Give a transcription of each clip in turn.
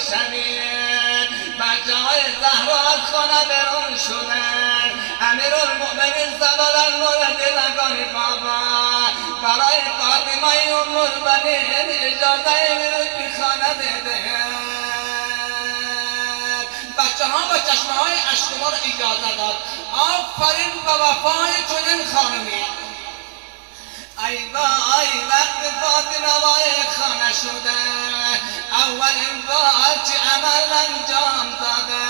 شنید بچه های زهرا از خانه برون شدن امیرالمؤمنین زدادن مورد لگان بابا برای فاطمه ام البنین اجازه ورود به خانه بده بچه ها با چشمه های اشکبار اجازه داد آفرین به وفای چنین خانمی ای وای وقت فاطمه وارد خانه شده اولین بار چه عمل انجام داده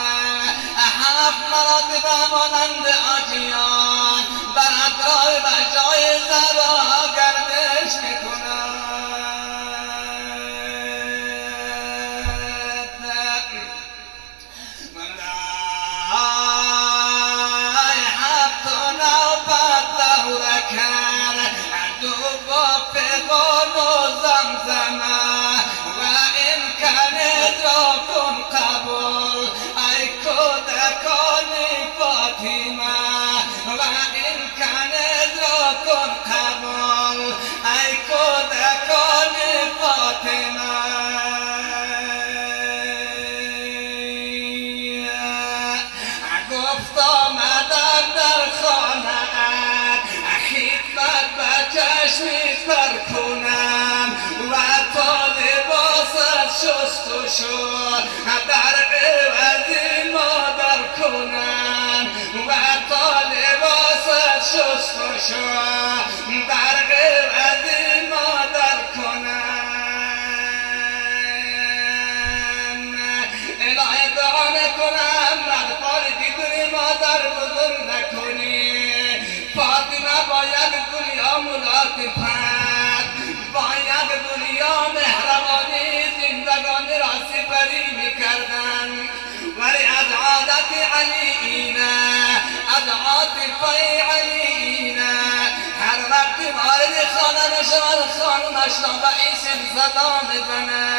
7 مراتب مانند آجیان بر اطراف بچه‌های زهرا گردش میکند در عوضی مادر کنم و تا لباست شستشو در عوضی مادر کنم الهی دعا نکنم مدفار دیدونی مادر بزرگ نکنی فاطمه باید دنیا ملاطفت باید دنیا مهربانی زندگانی را سپری میکردن ولی از عادت علینا از عاطفه علینا هر وقت وارد خانه نشود خانمش را به اسم صدا بزنن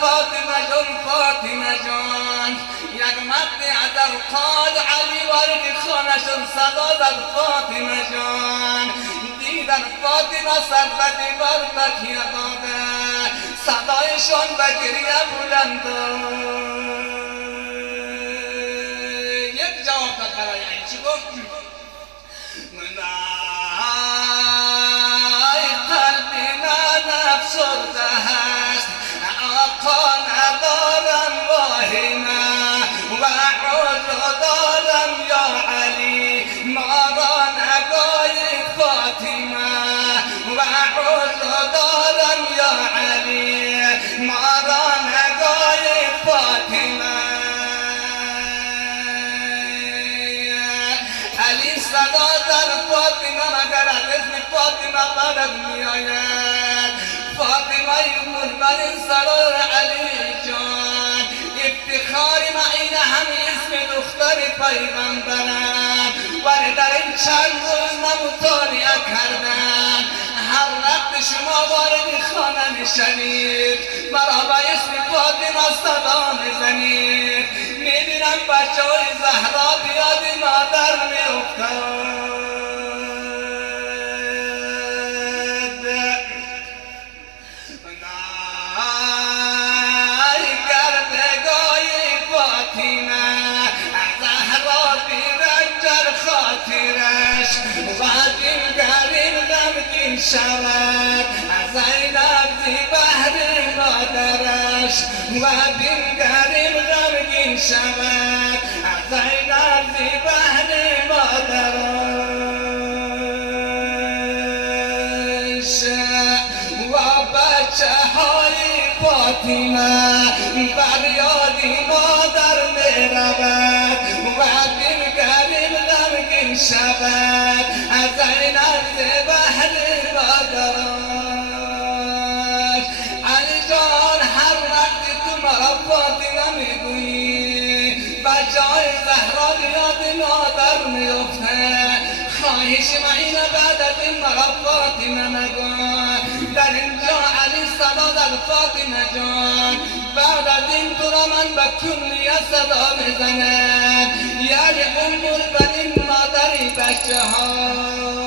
فاطمه جان فاطمه جان یک مقطع در قاد علی وارد خانهشون صدا زد فاطمه جان دیدن فاطمه سر به دیوار تکیه داده صدایشان به گریه بلند یک جواب داد برای این چی گفت قلبی من افسرده هست آقا ندارم واهمه و عذر دارم یا علی ما را نگاهی فاطمه و عذر دارم یا علی ما را نگاهی فاطمه علی صدا در فاطمه مگر از اسم فاطمه برد میآید فاطمه ام المؤمنین سرور علی جان افتخار معین همه اسم دختر پیغمبرم ولی در این چند روز مطالعه کردم هر وقت شما وارد خانه میشوید مرا به اسم فاطمه صدا میزنید میبینم بچه های زهرا بیاد مادر میافتد و دلگرین غمگین شود از زینب زی بهر مادرش و دلگرین غمگین شود از زینب زی بهر مادرش و بچه های فاطمه بر یادی مادر میرود و دلگرین غمگین شود از زینب ز بهر مادرش علی جان هر وقت تو مرا فاطمه میگویی بچه های زهرا یاد مادر میفته خواهش معینه بعد از این مرا فاطمه مگو در اینجا علی صدا در فاطمه جان بعد از این تو را من به کلیه صدا میزنم یعنی ام البنین مادری بچه ها